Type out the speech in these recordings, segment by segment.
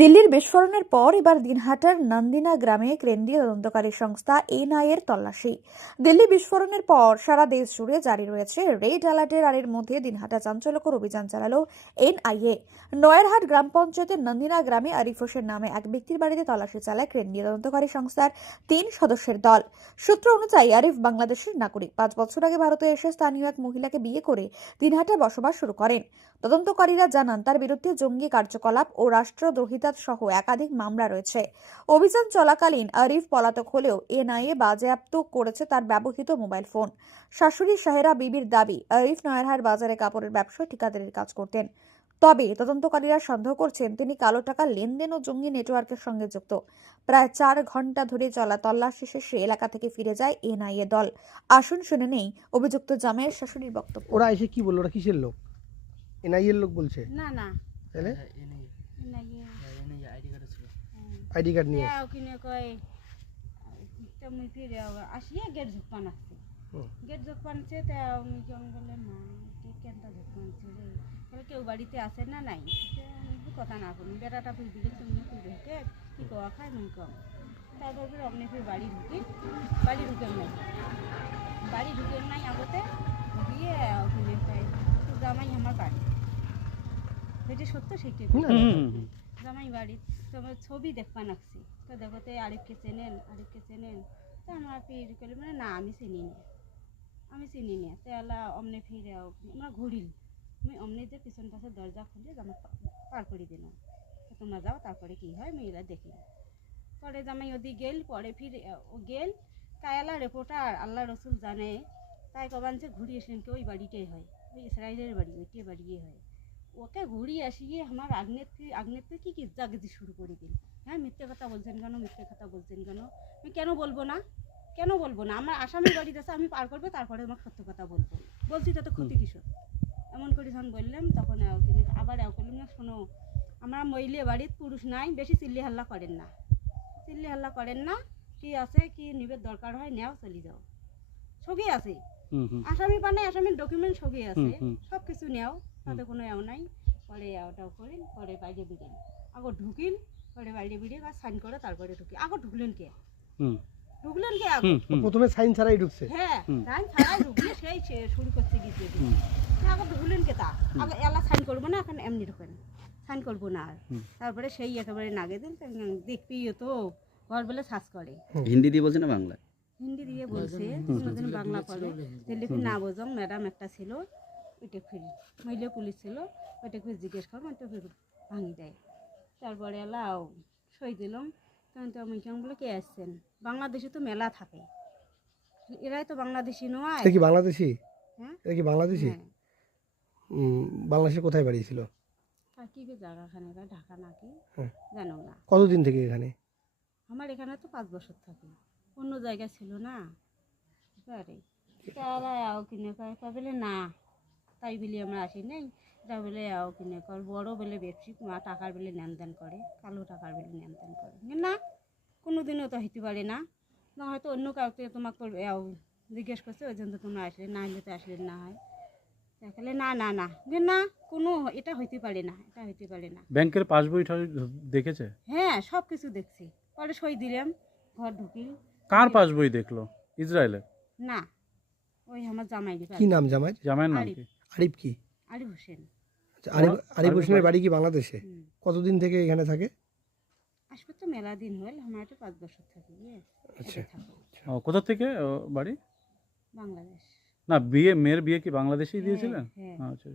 দিল্লির বিস্ফোরণের পর এবার দিনহাটার নন্দিনা গ্রামে কেন্দ্রীয় তদন্তকারী সংস্থা এনআইএ এর তল্লাশি। দিল্লি বিস্ফোরণের পর সারা দেশ জুড়ে জারি রয়েছে রেড অ্যালার্টের আর এর মধ্যে দিনহাটা চাঞ্চল্যকর অভিযান চালালো এনআইএ। নয়ারহাট গ্রাম পঞ্চায়েতের নন্দিনা গ্রামে আরিফ হোসেন নামে এক ব্যক্তির বাড়িতে তল্লাশি চালায় কেন্দ্রীয় তদন্তকারী সংস্থার তিন সদস্যের দল। সূত্র অনুযায়ী আরিফ বাংলাদেশের নাগরিক। পাঁচ বছর আগে ভারতে এসে স্থানীয় এক মহিলাকে বিয়ে করে দিনহাটায় বসবাস শুরু করেন। তদন্তকারীরা জানান, তার বিরুদ্ধে জঙ্গি কার্যকলাপ ও রাষ্ট্রদ্রোহিতা সহ একাধিক মামলা রয়েছে। অভিযান চলাকালীন আরিফ পলাতক হলেও এনআইএ বাজেয়াপ্ত করেছে তার ব্যবহৃত মোবাইল ফোন। শাশুড়ি সাহেরা বিবির দাবি আরিফ নয়ারহাট বাজারে কাপড়ের ব্যবসায় ঠিকাদারের কাজ করতেন। তবে তদন্তকারীরা সন্দেহ করছেন তিনি কালো টাকা লেনদেন ও জঙ্গি নেটওয়ার্কের সঙ্গে যুক্ত। প্রায় চার ঘণ্টা ধরে চলা তল্লাশি শেষে এলাকা থেকে ফিরে যায় এনআইএ দল। আসুন শুনে নেই অভিযুক্ত জামাইয়ের শাশুড়ির বক্তব্য। ওরা এসে কি বলল? ওরা কিসের লোক? এনআইএর লোক বলছে? না না। তাহলে? আইডি কার্ড নিয়ে ওখানে কয় তা মুই ফিরে আসিয়া গেট ঝুঁকপান আসছে হুম। গেট ঝুঁকপান আছে তা আমি কেমন বলে মা কে কেনটা ঝুঁকপানছে রে? তাহলে কেউ বাড়িতে আসে না নাই? কথা না করুন বেটাটা ফির দিলে তুমি তুই ঢুকে কি কওয়া খায় মুই কম তারপর ফির অমনি ফির বাড়ি ঢুকি। বাড়ি ঢুকেন নাই। বাড়ি ঢুকেন নাই আগতে। ঢুকিয়ে ওখানে জামাই আমার বাড়ি। যেটি সত্য সেটি না, জামাই বাড়ি তোমার ছবি দেখবা নাকছি তো দেখো তো আরিফকে চেনেন আরিফকে চেনেন। তো আমার ফির করলে মানে না, আমি চিনি না। আমি চিনি না। তো এলা অমনে ফিরে আমরা ঘুরিল। আমি অমনে যে পিছন পাশে দরজা খুলে জামা পার করে দিলাম তোমরা যাও, তারপরে কি হয়, আমি মেয়েরা দেখি। পরে জামাই ওদি গেল, পরে ফির ও গেল। কায়ালা রিপোর্টার আল্লাহ রসুল জানে। তাই কবান যে ঘুরি আসলেন ওই বাড়িটাই হয়। ওই ইসরায়েলের বাড়ি ওইটাই বাড়িয়ে হয়। ওকে ঘুরিয়ে আসিয়ে আমার আগ্নেত আগ্নেতে কি জাগিয়ে শুরু করে দিল। হ্যাঁ মিথ্যে কথা বলছেন কেন মিথ্যে কথা বলছেন কেন? আমি কেন বলব না? কেন বলব না? আমার আসামি বাড়ি আছে আমি পার করব তারপরে আমার সত্য কথা বলব। বলছি তাতে ক্ষতি কিসব এমন করে যখন বললাম তখন আবার এও করলাম না শোনো আমরা মহিলা বাড়ির পুরুষ নাই বেশি চিল্লি হাল্লা করেন না। চিল্লি হাল্লা করেন না কি আছে কি নিবের দরকার হয় নেও চলে যাও। সবই আছে। আসামি পানে আসামির ডকুমেন্ট সবই আছে। সব কিছু নেও তাতে কোনো এও নাই। পরে এওটাও করেন পরে বাইরে বিড়েন আগর ঢুকিল পরে বাইরে বিড়িয়ে বা সাইন করে তারপরে ঢুকি। আগর ঢুকলেন কে? ঢুকলেন কে আগর ও প্রথমে সাইন ছাড়াই ঢুকছে? হ্যাঁ। সাইন ছাড়াই ঢুকিয়ে সেই শুরু করতে গিয়েছে আগর ঢুকলেন কে তা? আগে এলা সাইন করব না এখন এমনি ঢুকেন। সাইন করব না আর। তারপরে সেই একেবারে নাগে দিন দেখবি তো ঘর বলে শ্বাস করে হিন্দি দিয়ে বলছে না বাংলা হিন্দি দিয়ে বলছে কোনোদিন বাংলা পড়ে। দিল্লি ফির না বোঝম ম্যাডাম একটা ছিল ওইটা ফির মহিলা পুলিশ ছিল ওইটা ফির জিজ্ঞেস করলাম ওইটা ফির ভাঙি দেয়। তারপরে এলাও সই দিলাম। তখন তো আমি কেমন বলে কে আসছেন? বাংলাদেশে তো মেলা থাকে। এরাই তো বাংলাদেশি নয়। কি বাংলাদেশি? হ্যাঁ। এটা কি বাংলাদেশি? হ্যাঁ। বাংলাদেশে কোথায় বাড়িয়েছিল? কি জায়গাখানে ঢাকা নাকি? হ্যাঁ। জানো না। কতদিন থেকে এখানে? আমার এখানে তো পাঁচ বছর থাকি। অন্য জায়গায় ছিল না? এবারে তারা আও কিনে কয়? তা বলে না তাই বলি আমরা আসি নাই। তা বলে আও কিনে কর বড় বলে ব্যবসিক মা টাকার বেলে লেনদেন করে কালো টাকার বেলে লেনদেন করে। না কোনো দিনও তো হইতে পারে না। না হয়তো অন্য কাউকে তোমাকে আও জিজ্ঞেস করছে ওই জন্য তোমরা আসলে না হলে তো আসলে না হয়। দেখালে না না না। না কোনো এটা হইতে পারে না এটা হইতে পারে না। ব্যাংকের পাসবই দেখেছে? হ্যাঁ সব কিছু দেখছি। পরে সই দিলাম ঘর ঢুকিল। কার পাসবই দেখল? ইসরায়েলের? না ওই আমার জামাই কি নাম জামাই জামাইয়ের নাম আরিফ। কি? আরিফ কি? আরিফ হোসেন। আচ্ছা, আরিফ আরিফ হোসেনের বাড়ি- কি বাংলাদেশে? কতদিন থেকে এখানে থাকে? আসবে তো মেলা দিন হল আমার তো পাঁচ বছর থাকি ইয়ে, আচ্ছা। ও, কোথা থেকে ও, বাড়ি? বাংলাদেশ। না বিয়ে মেয়ের বিয়ে কি বাংলাদেশেই দিয়েছিলেন? হ্যাঁ, আচ্ছা।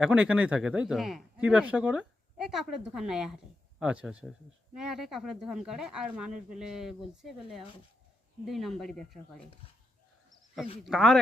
এখন এখানেই থাকে তাই তো? হ্যাঁ কি ব্যবসা করে? এই কাপড়ের দোকান নয়া হাটে আচ্ছা আচ্ছা আচ্ছা আচ্ছা। নয়া হাটে কাপড়ের দোকান করে আর মানুষ বলে বলছে বলে আও দুই নম্বরই ব্যবসা করে কার